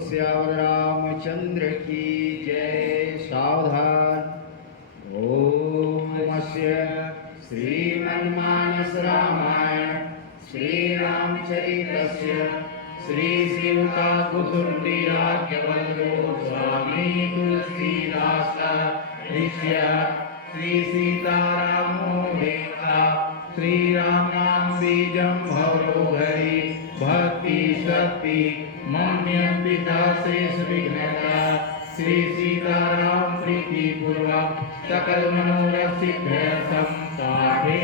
श्याम रामचंद्र की जय। सावधान। ओमस्य श्रीमन्मानस रामायण श्री रामचरितस्य श्री शिवकाकुसुंडीराज्ञवल्लो स्वामी तुलसीदास ऋष्य श्री सीतारामो वेत्ता श्री राम नाम बीजं भवरो हरि भक्ति शक्ति मन्यन्विता शेष विघ्नता श्री सीताराम प्रीति पूर्वक सकल मनोरथ सिद्ध्यर्थं पाठे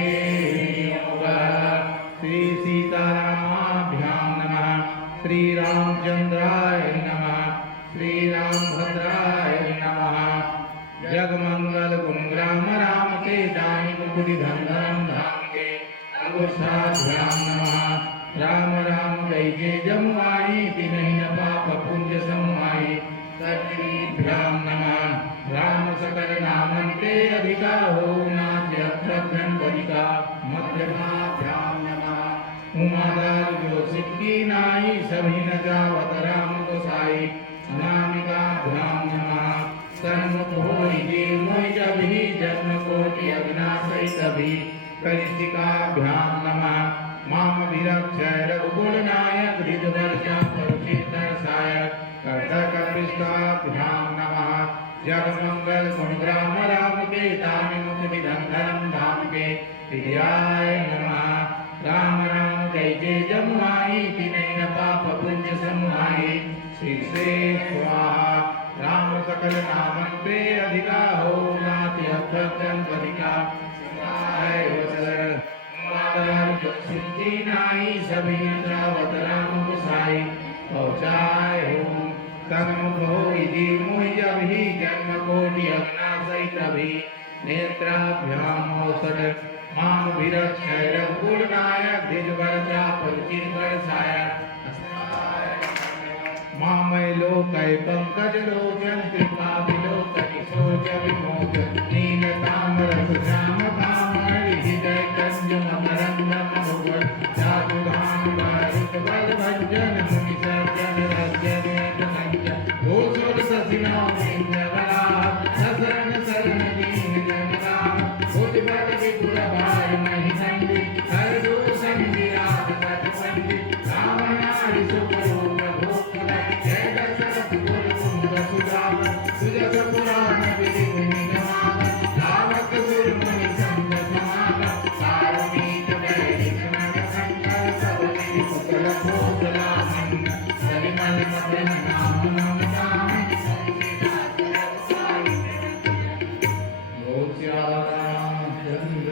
श्री सीतारामाभ्यां नमः। श्री रामचंद्राय नमः। श्री रामभद्राय नमः। जगमंगल गुणग्राम राम के दानि मुकुटि धंधरम धाम के अगुष्ठाभ्यां नमः। राम राम जय जय जमुआई तिन्हि न पाप पुण्य समुआई सतीभ्यां नमः। राम सकल नामन्ते अधिका हो नाच्य प्रभ्यंबलिका मध्यमाभ्यां नमः। उमादार जो सिद्धि नाई सभी न जावत राम गोसाई अनामिकाभ्यां नमः। सन्मुख होई जीव मोहि जभी जन्म कोटि अविनाशि तभी करिष्ठिकाभ्यां नमः। माम विरक्षय रघुकुल नायक हृदवर्षा परुचित दर्शायक कर्तकपृष्ठाभ्यां नमः। जगमंगल गुणग्राम राम के दानि मुकुटि धंधरम धाम के प्रियाय नमः। राम राम जय जय जमुआई तिन्हि न पाप पुण्य समुआई श्री से स्वाहा। राम सकल नामन्ते अधिका हो नाति अभ्यंतरिका सिद्धाय वसर मातर जो सिद्धि नाई सभी जावत राम गोसाई पहुँचाय हो। सन्मुख होई जीव मोहि जभी जन्म कोटि अविनाशि तभी नेत्राभ्यां औसर माम विरक्षय रघुकुल नायक द्विजवर्षा परिचित दर्शायक मामय लोकय पंकज लोचन कृपा विलोकनि शोच विमोचन नील ताम्र श्याम काम हृदय कंज मकरंद मनोहर जादू धाम बारिक बल भंजन मुनि सज्जन रजन कंजन घोषुर ससिनो इंद्रवरा ससरन सरन दीन जनरा भुज बल विपुल भार महि नंदी हर दूषण विराज पद पंडी राम नारि सुपरूप भोग जय दशरथ कुल कुंद सुजान सुजस पुराण विधि विधि जमान रावत सुर मुनि संग समान सारमीत वैदिक नग संकर सब निधि कुशल भोजला मन सरिमल मदन नाम नमताम श्याम रामचंद्र